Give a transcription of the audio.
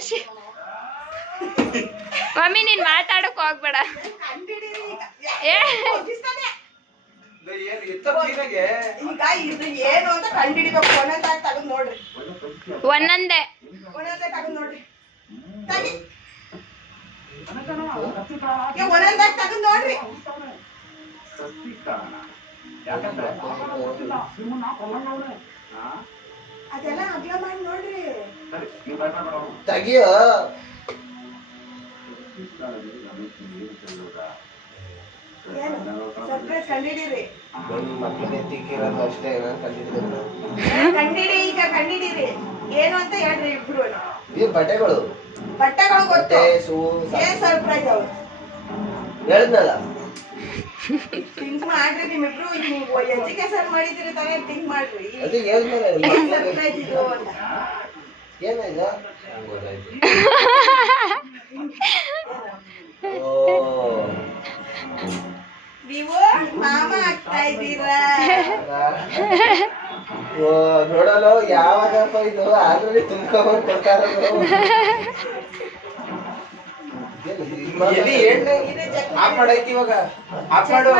ವರ್ಷ ಮಮ್ಮಿ ನೀನ್ ಮಾತಾಡಕ್ ಹೋಗ್ಬೇಡ ಏ ಈಗ ಇದು ಏನು ಅಂತ ಕಂಡಿಡಿಬೇಕು. ಒಂದೊಂದಾಗಿ ತಗದ್ ನೋಡ್ರಿ, ಒಂದೊಂದೇ ತಗದ್ ನೋಡ್ರಿ, ಒಂದೊಂದಾಗಿ ತಗದ್ ನೋಡ್ರಿ. ಅದೆಲ್ಲ ಅಗ್ಲ ಮಾಡಿ ನೋಡ್ರಿ. ತೆಗಿಯೋ ಸರ್ಪ್ರೈಸ್ ಕಂಡಿಡೀರಿ. ಮಕ್ಕಳಿಗೆ ತಿಕ್ಕಿರೋದು ಅಷ್ಟೇ ಕಂಡಿಡಿ, ಈಗ ಕಂಡಿಡೀರಿ ಏನು ಅಂತ ಹೇಳ್ರಿ ಇಬ್ರು. ಈ ಬಟ್ಟೆಗಳು ಗೊತ್ತೇ ಶೂ ಏನ್ ಸರ್ಪ್ರೈಸ್ ಅವ್ರು ಹೇಳಿದ್ನಲ್ಲ. ಥಿಂಕ್ ಮಾಡ್ರಿ ನಿಮ್ಮಿಬ್ರು. ನೀವು ಎಜುಕೇಶನ್ ಮಾಡಿದಿರಿ ತಾನೇ, ಥಿಂಕ್ ಮಾಡ್ರಿ. ಅದು ಹೇಳಿದ್ನಲ್ಲ. ಸರ್ಪ್ರೈಸ್ ಇದು ಅಂತ ಏನಾಯ್ತು? ನೀವು ಮಾಮ ಆಗ್ತಾ ಇದ್ದೀರಾ. ನೋಡಲು ಯಾವಾಗಪ್ಪ ಇದು ಆಲ್ರೆಡಿ ತುಂಬ್ಕೊಂಡ್ ಕೊಡ್ತಾರ. ಆಫ್ ಮಾಡೈತಿ ಇವಾಗ, ಆಫ್ ಮಾಡು.